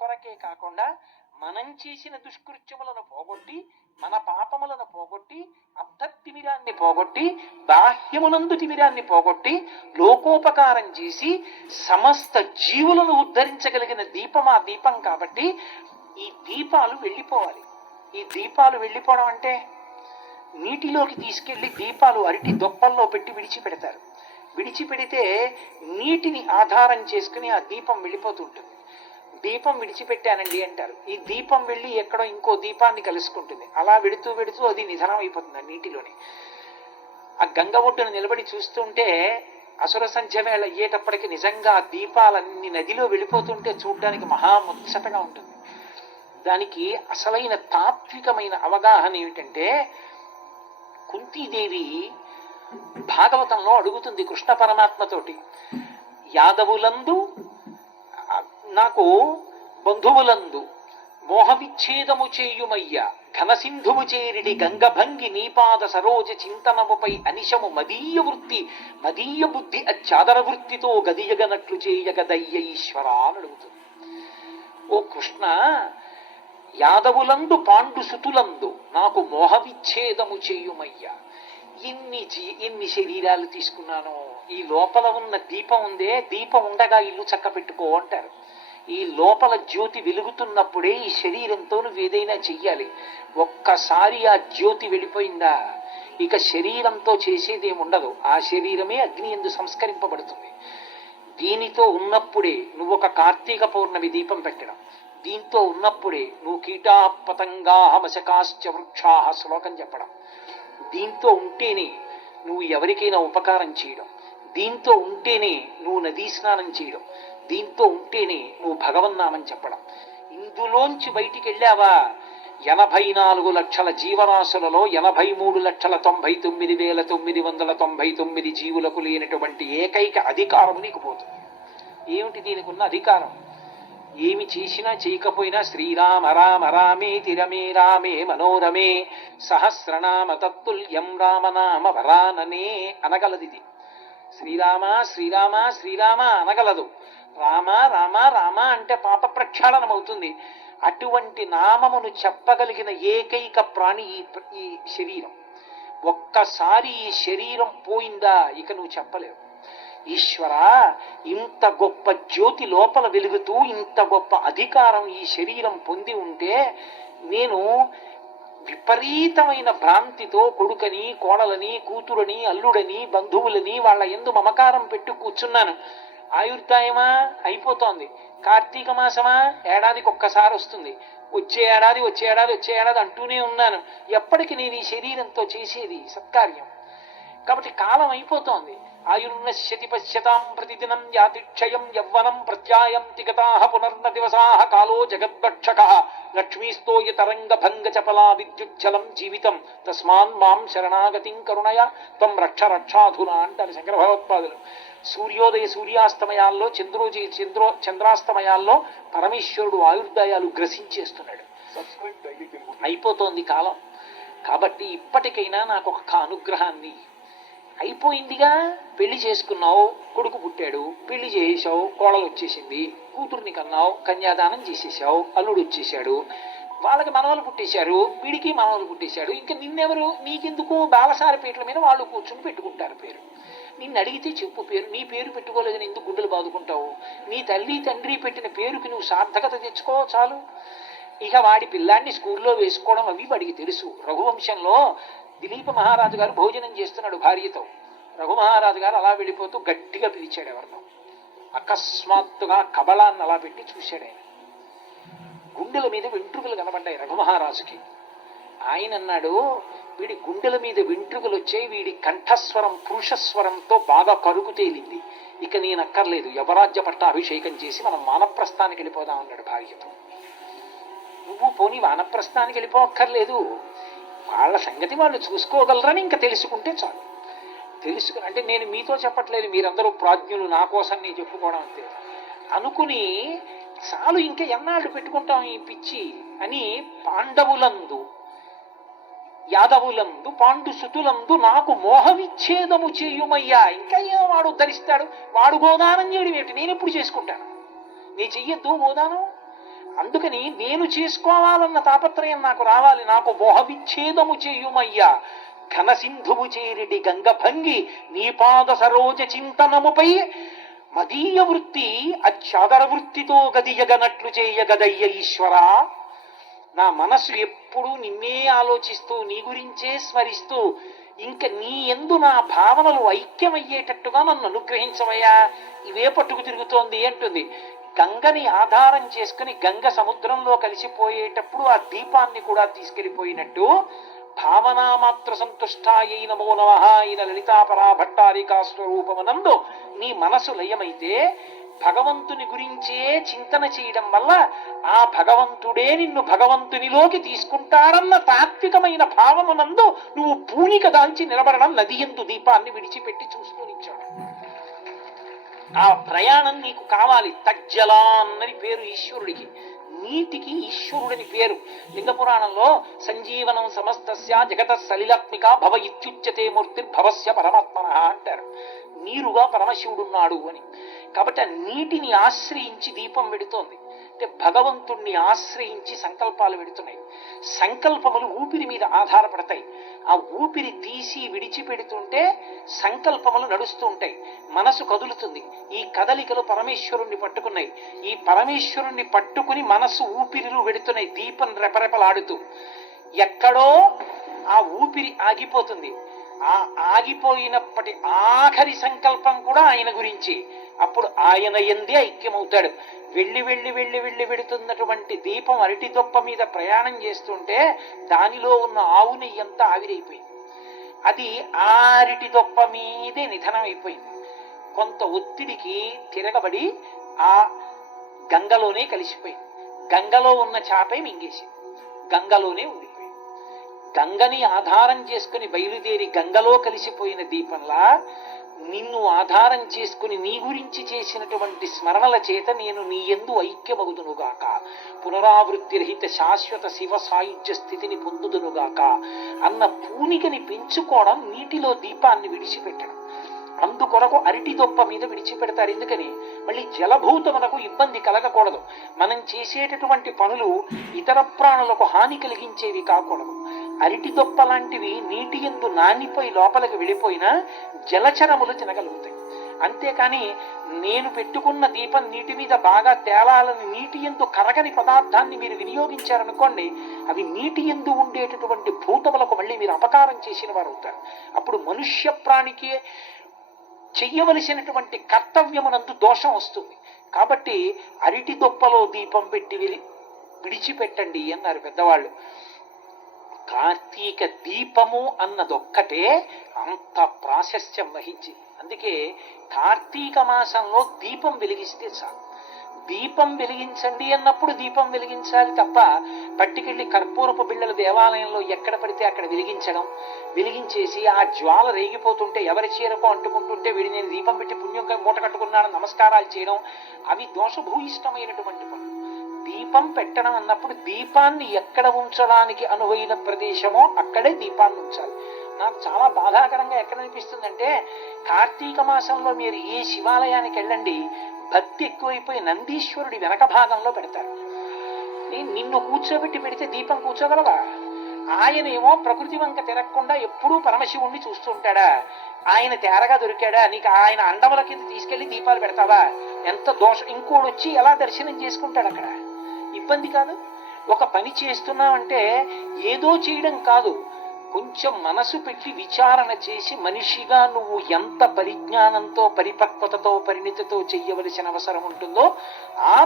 కొరకే కాకుండా మనం చేసిన దుష్కృత్యములను పోగొట్టి, మన పాపములను పోగొట్టి, అంతఃతిమిరాన్ని పోగొట్టి, బాహ్యమునందు తిమిరాన్ని పోగొట్టి, లోకోపకారం చేసి సమస్త జీవులను ఉద్ధరించగలిగిన దీపం ఆ దీపం. కాబట్టి ఈ దీపాలు వెళ్ళిపోవాలి. ఈ దీపాలు వెళ్ళిపోవడం అంటే నీటిలోకి తీసుకెళ్లి దీపాలు అరటి దొప్పల్లో పెట్టి విడిచిపెడతారు. విడిచిపెడితే నీటిని ఆధారం చేసుకుని ఆ దీపం వెళ్ళిపోతుంటుంది. దీపం విడిచిపెట్టానండి అంటారు. ఈ దీపం వెళ్ళి ఎక్కడో ఇంకో దీపాన్ని కలుసుకుంటుంది. అలా వెడుతూ వెడుతూ అది నిధనం అయిపోతుంది ఆ నీటిలోనే. ఆ గంగ ఒడ్డును నిలబడి చూస్తుంటే అసుర సంధ్య వేళ అయ్యేటప్పటికి నిజంగా ఆ దీపాలన్నీ నదిలో వెళ్ళిపోతుంటే చూడ్డానికి మహాముచ్చటగా ఉంటుంది. దానికి అసలైన తాత్వికమైన అవగాహన ఏమిటంటే, కుంతీదేవి భాగవతంలో అడుగుతుంది కృష్ణ పరమాత్మతోటి, యాదవులందు నాకు బంధువులందు మోహవిచ్ఛేదము చేయుమయ్య, ఘనసింధువు చేరిడి గంగభంగి నీపాద సరోజ చింతనముపై అనిశము మదీయ వృత్తి మదీయ బుద్ధి అచ్చాదర వృత్తితో గదియగనట్లు చేయగదయ్య ఈశ్వర అని అడుగుతుంది. ఓ కృష్ణ, యాదవులందు పాండు సుతులందు నాకు మోహవిచ్ఛేదము చేయుమయ్యా. ఎన్ని శరీరాలు తీసుకున్నాను. ఈ లోపల ఉన్న దీపం ఉందే, దీపం ఉండగా ఇల్లు చక్క పెట్టుకో అంటారు. ఈ లోపల జ్యోతి వెలుగుతున్నప్పుడే ఈ శరీరంతో నువ్వు ఏదైనా చెయ్యాలి. ఒక్కసారి ఆ జ్యోతి వెళ్ళిపోయిందా ఇక శరీరంతో చేసేదేముండదు. ఆ శరీరమే అగ్ని యందు సంస్కరింపబడుతుంది. దీనితో ఉన్నప్పుడే నువ్వు ఒక కార్తీక పౌర్ణమి దీపం పెట్టడం, దీంతో ఉన్నప్పుడే నువ్వు కీటా పతంగా మశకాశ్చ వృక్షా శ్లోకం చెప్పడం, దీంతో ఉంటేనే నువ్వు ఎవరికైనా ఉపకారం చేయడం, దీంతో ఉంటేనే నువ్వు నదీ స్నానం చేయడం, దీంతో ఉంటేనే నువ్వు భగవన్నామం చెప్పడం. ఇందులోంచి బయటికి వెళ్ళావా 84 లక్షల జీవరాశులలో 83,99,999 జీవులకు లేనటువంటి ఏకైక అధికారం నీకు పోతుంది. ఏమిటి దీనికి ఉన్న అధికారం? ఏమి చేసినా చేయకపోయినా శ్రీరామ రామ రామే తిరమే రామే మనోరమే సహస్రనామ తత్తుల్యం రామనామ వరాననే అనగలది. ఇది శ్రీరామ శ్రీరామ శ్రీరామ అనగలదు. రామ రామ రామ అంటే పాప ప్రక్షాళనం అవుతుంది. అటువంటి నామమును చెప్పగలిగిన ఏకైక ప్రాణి ఈ శరీరం. ఒక్కసారి ఈ శరీరం పోయిందా ఇక నువ్వు చెప్పలేవు. ఈశ్వర, ఇంత గొప్ప జ్యోతి లోపల వెలుగుతూ ఇంత గొప్ప అధికారం ఈ శరీరం పొంది ఉంటే నేను విపరీతమైన భ్రాంతితో కొడుకని కోడలని కూతురని అల్లుడని బంధువులని వాళ్ళ యందు మమకారం పెట్టు కూర్చున్నాను. ఆయుర్దాయమా అయిపోతోంది. కార్తీక మాసమా ఏడాదికి ఒక్కసారి వస్తుంది. వచ్చే ఏడాది అంటూనే ఉన్నాను. ఎప్పటికి నేను ఈ శరీరంతో చేసేది సత్కార్యం? కాబట్టి కాలం అయిపోతోంది. ఆయుర్నశ్యతి పశ్యతాం ప్రతిదినం యాతిక్షయం యవ్వనం ప్రత్యాయం తిగతాః పునర్న దివసాః కాలో జగద్భక్షకః లక్ష్మీస్తోయ తరంగ భంగ చపలా విద్యుచ్చలం జీవితం తస్మాన్ మాం శరణాగతిం కరుణయ త్వం రక్ష రక్షాధునా అంటారు శంకర భగవత్పాదులు. సూర్యోదయ సూర్యాస్తమయాల్లో చంద్రాస్తమయాల్లో పరమేశ్వరుడు ఆయుర్దాయాలు గ్రసించేస్తున్నాడు. అయిపోతోంది కాలం. కాబట్టి ఇప్పటికైనా నాకు ఒక అనుగ్రహాన్ని. అయిపోయిందిగా, పెళ్లి చేసుకున్నావు, కొడుకు పుట్టాడు, పెళ్లి చేసేసావు, కోడలు వచ్చేసింది, కూతుర్ని కన్నావు, కన్యాదానం చేసేసావు, అల్లుడు వచ్చేసాడు, వాళ్ళకి మనవలు పుట్టేశారు, వీడికి మనవలు పుట్టేశాడు. ఇంకా నిన్నెవరు? నీకెందుకు? బాలసారి పీటల మీద వాళ్ళు కూర్చుని పెట్టుకుంటారు పేరు. నిన్ను అడిగితే చెప్పు పేరు. నీ పేరు పెట్టుకోలేదని ఎందుకు గుండెలు బాదుకుంటావు? నీ తల్లి తండ్రి పెట్టిన పేరుకి నువ్వు సార్థకత తెచ్చుకో చాలు. ఇక వాడి పిల్లాన్ని స్కూల్లో వేసుకోవడం అవి వాడికి తెలుసు. రఘువంశంలో దిలీప మహారాజు గారు భోజనం చేస్తున్నాడు భార్యతో. రఘు మహారాజు గారు అలా వెళ్ళిపోతూ గట్టిగా పిలిచాడు ఎవరినో. అకస్మాత్తుగా కబళాన్ని అలా పెట్టి చూశాడు. ఆయన గుండెల మీద వెంట్రుకలు కనబడ్డాయి రఘుమహారాజుకి. ఆయన అన్నాడు, వీడి గుండెల మీద వెంట్రుకలు వచ్చాయి, వీడి కంఠస్వరం పురుషస్వరంతో బాగా కరుగు తేలింది, ఇక నేను అక్కర్లేదు, యవరాజ్య పట్టాభిషేకం చేసి మనం వానప్రస్థానికి వెళ్ళిపోదాం అన్నాడు భార్యతో. నువ్వు పోనీ వానప్రస్థానికి వెళ్ళిపోక్కర్లేదు, వాళ్ళ సంగతి వాళ్ళు చూసుకోగలరని ఇంకా తెలుసుకుంటే చాలు. తెలుసుకుని అంటే నేను మీతో చెప్పట్లేదు, మీరందరూ ప్రాజ్ఞులు, నా కోసం నేను చెప్పుకోవడం అంతే అనుకుని చాలు, ఇంకా ఎన్నాళ్ళు పెట్టుకుంటాం ఈ పిచ్చి అని పాండవులందు యాదవులందు పాండు సుతులందు నాకు మోహవిచ్ఛేదము చేయుమయ్యా. ఇంకా ఏమో వాడు ఉద్ధరిస్తాడు, వాడు గోదానం చేయడం ఏమిటి? నేను ఎప్పుడు చేసుకుంటాను? నీ చెయ్యొద్దు గోదానం. అందుకని నేను చేసుకోవాలన్న తాపత్రయం నాకు రావాలి. నాకు మోహ విచ్ఛేదము చేయుమయ్యా, ఘనసింధువు చేరిడి గంగభంగి నీ పాద సరోజ చింతనముపై మదీయ వృత్తి అచ్చాదర వృత్తితో గదియగనట్లు చేయగదయ్య ఈశ్వరా. నా మనసు ఎప్పుడూ నిన్నే ఆలోచిస్తూ నీ గురించే స్మరిస్తూ ఇంక నీ యందు నా భావనలు ఐక్యమయ్యేటట్టుగా నన్ను అనుగ్రహించవయ్యా. ఇవే పట్టుకు తిరుగుతోంది అంటుంది. గంగని ఆధారం చేసుకుని గంగ సముద్రంలో కలిసిపోయేటప్పుడు ఆ దీపాన్ని కూడా తీసుకెళ్లిపోయినట్టు భావనామాత్ర సంతుష్టాయై నమో నమః అయిన లలితాపరా భట్టారికా స్వరూపమనందు నీ మనసు లయమైతే భగవంతుని గురించే చింతన చేయడం వల్ల ఆ భగవంతుడే నిన్ను భగవంతునిలోకి తీసుకుంటాడన్న తాత్వికమైన భావమునందు నువ్వు పూనిక దాల్చి నిలబడడం, నది యందు దీపాన్ని విడిచిపెట్టి చూస్తూ నిల్చోడం. ఆ ప్రయాణం నీకు కావాలి. తజ్జలా అన్నది పేరు ఈశ్వరుడికి. నీటికి ఈశ్వరుడని పేరు. లింగ పురాణంలో సంజీవనం సమస్తస్య జగత సలిలాత్మిక భవ ఇత్యుచ్యతే మూర్తిర్భవస్య పరమాత్మన అంటారు. నీరుగా పరమశివుడున్నాడు అని. కాబట్టి ఆ నీటిని ఆశ్రయించి దీపం పెడుతోంది. అంటే భగవంతుణ్ణి ఆశ్రయించి సంకల్పాలు పెడుతున్నాయి. సంకల్పములు ఊపిరి మీద ఆధారపడతాయి. ఆ ఊపిరి తీసి విడిచిపెడుతుంటే సంకల్పములు నడుస్తూ ఉంటాయి. మనసు కదులుతుంది. ఈ కదలికలు పరమేశ్వరుణ్ణి పట్టుకున్నాయి. ఈ పరమేశ్వరుణ్ణి పట్టుకుని మనసు ఊపిరిలు వెడుతున్నాయి. దీపం రెపరెపలాడుతూ ఎక్కడో ఆ ఊపిరి ఆగిపోతుంది. ఆ ఆగిపోయినప్పటి ఆఖరి సంకల్పం కూడా ఆయన గురించి. అప్పుడు ఆయన యందే ఐక్యమవుతాడు. వెళ్ళి వెళ్ళి వెళ్ళి వెళ్ళి వెడుతున్నటువంటి దీపం అరటి దొప్ప మీద ప్రయాణం చేస్తుంటే దానిలో ఉన్న ఆవు నెయ్యి అంతా ఆవిరైపోయింది. అది ఆరిటి దొప్ప మీదే నిధనం అయిపోయింది. కొంత ఒత్తిడికి తిరగబడి ఆ గంగలోనే కలిసిపోయింది. గంగలో ఉన్న చాపే మింగేసింది. గంగలోనే ఉండిపోయింది. గంగని ఆధారం చేసుకుని బయలుదేరి గంగలో కలిసిపోయిన దీపంలా నిన్ను ఆధారం చేసుకుని నీ గురించి చేసినటువంటి స్మరణల చేత నేను నీ యందు ఐక్యమగుదునుగాక, పునరావృత్తి రహిత శాశ్వత శివ సాయుధ్య స్థితిని పొందుదునుగాక అన్న పూనికని పెంచుకోవడం నీటిలో దీపాన్ని విడిచిపెట్టడం. అందుకొరకు అరటి దొప్ప మీద విడిచిపెడతారు. ఎందుకని? మళ్ళీ జలభూతమునకు ఇబ్బంది కలగకూడదు. మనం చేసేటటువంటి పనులు ఇతర ప్రాణులకు హాని కలిగించేవి కాకూడదు. అరటి దొప్ప లాంటివి నీటి యందు నానిపోయి లోపలికి వెళ్ళిపోయినా జలచరములు తినగలుగుతాయి. అంతేకాని నేను పెట్టుకున్న దీపం నీటి మీద బాగా తేలాలని నీటి యందు కరగని పదార్థాన్ని మీరు వినియోగించారనుకోండి, అవి నీటి యందు ఉండేటటువంటి భూతములకు మళ్ళీ మీరు అపకారం చేసిన వారు అవుతారు. అప్పుడు మనుష్య ప్రాణికి చెయ్యవలసినటువంటి కర్తవ్యమునందు దోషం వస్తుంది. కాబట్టి అరటి దొప్పలో దీపం పెట్టి విడిచిపెట్టండి అన్నారు పెద్దవాళ్ళు. కార్తీక దీపము అన్నదొక్కటే అంత ప్రాశస్త్యం వహించింది. అందుకే కార్తీక మాసంలో దీపం వెలిగిస్తే చాలు. దీపం వెలిగించండి అన్నప్పుడు దీపం వెలిగించాలి తప్ప పట్టుకెళ్ళి కర్పూరపు బిళ్ళలు దేవాలయంలో ఎక్కడ పడితే అక్కడ వెలిగించేసి ఆ జ్వాల రేగిపోతుంటే ఎవరి చీరకో అంటుకుంటుంటే వీడి నేను దీపం పెట్టి పుణ్యంగా మూట కట్టుకున్నాను నమస్కారాలు చేయడం, అవి దోషభూయిష్టమైనటువంటి పనులు. దీపం పెట్టడం అన్నప్పుడు దీపాన్ని ఎక్కడ ఉంచడానికి అనువైన ప్రదేశమో అక్కడే దీపాన్ని ఉంచాలి. నాకు చాలా బాధాకరంగా ఎక్కడ అనిపిస్తుందంటే, కార్తీక మాసంలో మీరు ఏ శివాలయానికి వెళ్ళండి, భక్తి ఎక్కువైపోయి నందీశ్వరుడి వెనక భాగంలో పెడతారు. నిన్ను కూర్చోబెట్టి పెడితే దీపం కూర్చోగలవా? ఆయనేమో ప్రకృతి వంక తిరగకుండా ఎప్పుడూ పరమశివుణ్ణి చూస్తుంటాడా? ఆయన తేరగా దొరికాడా? నీకు ఆయన అండముల కింద తీసుకెళ్లి దీపాలు పెడతావా? ఎంత దోషం! ఇంకోడు వచ్చి ఎలా దర్శనం చేసుకుంటాడు? అక్కడ ఇబ్బంది కాదు. ఒక పని చేస్తున్నావంటే ఏదో చేయడం కాదు, కొంచెం మనసు పెట్టి విచారణ చేసి మనిషిగా నువ్వు ఎంత పరిజ్ఞానంతో పరిపక్వతతో పరిణితితో చెయ్యవలసిన అవసరం ఉంటుందో ఆ